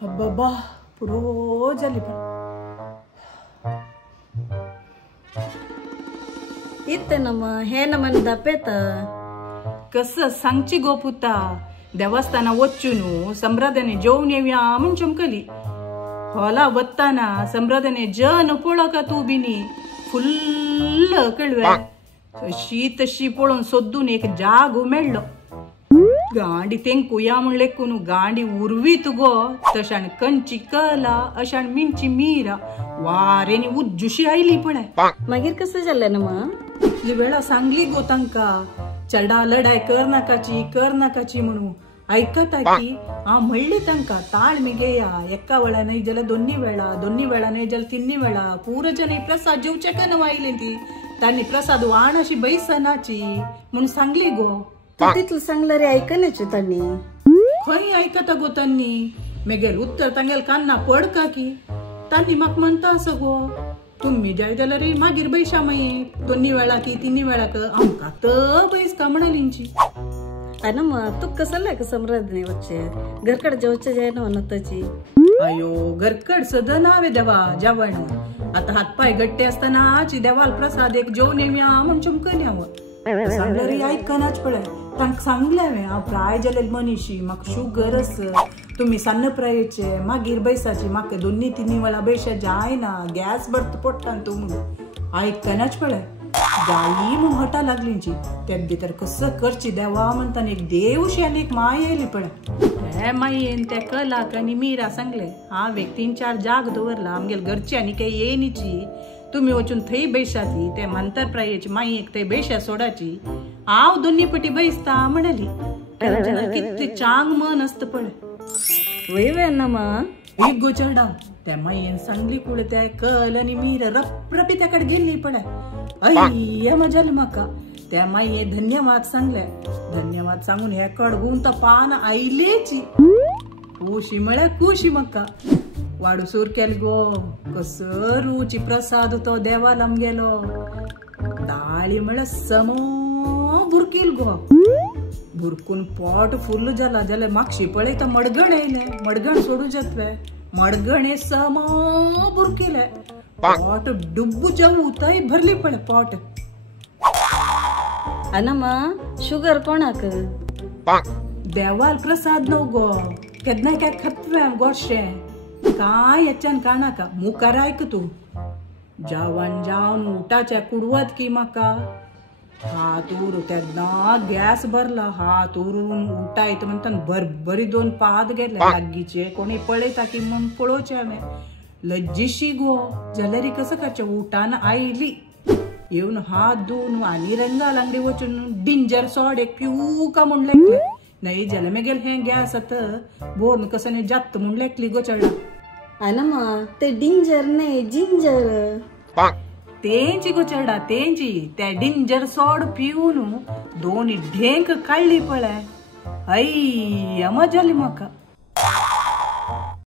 अब्बाबा पुरो जाली इत्ते नम हे नमन दपेत कस सांगची गो पुता देवस्थाना वच्चूनु संब्रादने जेवून येव्या म्हण चमकली होला वत्ताना संब्रादने जन पळो का तू बिनी फुल्ल कळवे अशी तशी पळोवन सोदून एक जाग मेळ्ळो गांडी तेंकू या म्हण लेकून गांडी उर्वीत गो तशान कंची कला अशान मिंची मीरा वारेनी उज्जुशी आयली पळय मागीर कसं जालें नम वेळा सांगली गो तांका चढा लढाई कर नाकाची म्हणू ऐकता की आ म्हणली तांका ताळ मिगेया एका वेळा नाही जाल्यार दोन्ही वेळा नाही जाल्यार तिन्ही वेळा पूरजन प्रसाद जेवचे का न वायले ती तांणी प्रसाद वाण अशी बैसनाची म्हणून सांगली गो तितलं सांगलं रे ऐकण्याचे तांणी खंय ऐकता गो तांणी मेगेल उत्तर तांगेल कान्ना पड का की तांणी म्हाका म्हणता असं गो तुम्ही जाय जाल्यार मागीर बैशा माई दोन्ही वेळा की तिन्ही वेळा क आमकां तर बैस का म्हणालींची अनम तू कसं लायक संब्रादने वच्चे घरकड जेवचे जाय ना नताची अयो घरकड सद नावे देवा जेवण आता हातपाय गट्टे असताना आची देवाल प्रसाद एक जेवण येव्या म्हण चमकल्या सांगल्यार ऐकनाच पळय तांकां सांगलें हांवें प्राय जालेली मनीशी म्हाका शुगर आस तुम्ही सन्न प्रायेचे मागीर बैसाची म्हाका दोन्ही तिन्ही वेळा बैशा जायना गॅस भरत पडटा तू म्हणून ऐकनाच पळय गाई म्हूण हटा लागलींची त्या भितर कसं करची देवा म्हणताना एक देवशी आली एक माय येयली पळय हे मायेन त्या कलाक आनी मीरा सांगले हांव एक 3-4 जाग दवरला आमगेल घरची आनी काही येयनीची तुम्ही वचून थंय बैसाची ते मंतर प्रायेची मायेक थंय बैशा सोडाची हांव दोन्ही पटी बैसता म्हणली कितली चांग मन असत पळय वय नम एक गोचरडा त्या मायेन सांगली कुळे त्या कल आनी मीरा रपरपी त्याकडे गेली पळय अय्य मजा म्हाका त्या माये धन्यवाद सांगले धन्यवाद सांगून हे कडगून तर पान आयलेची खुशी म्हळ्यार खुशी म्हाका वाडू सूर केली गो कस रुची प्रसाद तो देवाल आमगेलो दाळी म्हळ्यार समो बुरकील गो बुरकून पोट फुल्ल जाला जाल्यार मागशी पळय तर मडगण येयले मडगण सोडू जत्वे मडगणे समो बुरकिले पोट डुब्बू जाऊ थंय भरली पळय पोट अनम शुगर कोणाक देवाल प्रसाद न्हू गो केन्नाय काय खतवे गोडशे काय हेच्यान काणाका मुखार आयक तू जेवण जावन उठाचे कुडवत की म्हाका हात उर तेन्ना गॅस भरला हात उरून उठायत म्हणताना भरभरी 2 पाद गेले लागीचे कोणी पळयता की म्हण पळोवचे हांवें लज्जिशी गो जाल्यार कसं करचें उठान आयली येवन हात धुवन आनी रंगा लांगडी वचून डिंजर सोड एक पिऊ का म्हूण लेखले नाही जाल्यार मेगेल हें गॅस आतां बोन कसं जात म्हूण लेखली गो चढा अनम ते डिंजर नाही जिंजर तेंची गो चढा तेंची त्या डिंजर सोड पिऊन दोन्ही ढेंक काढली पळय अय्य मजा आली म्हाका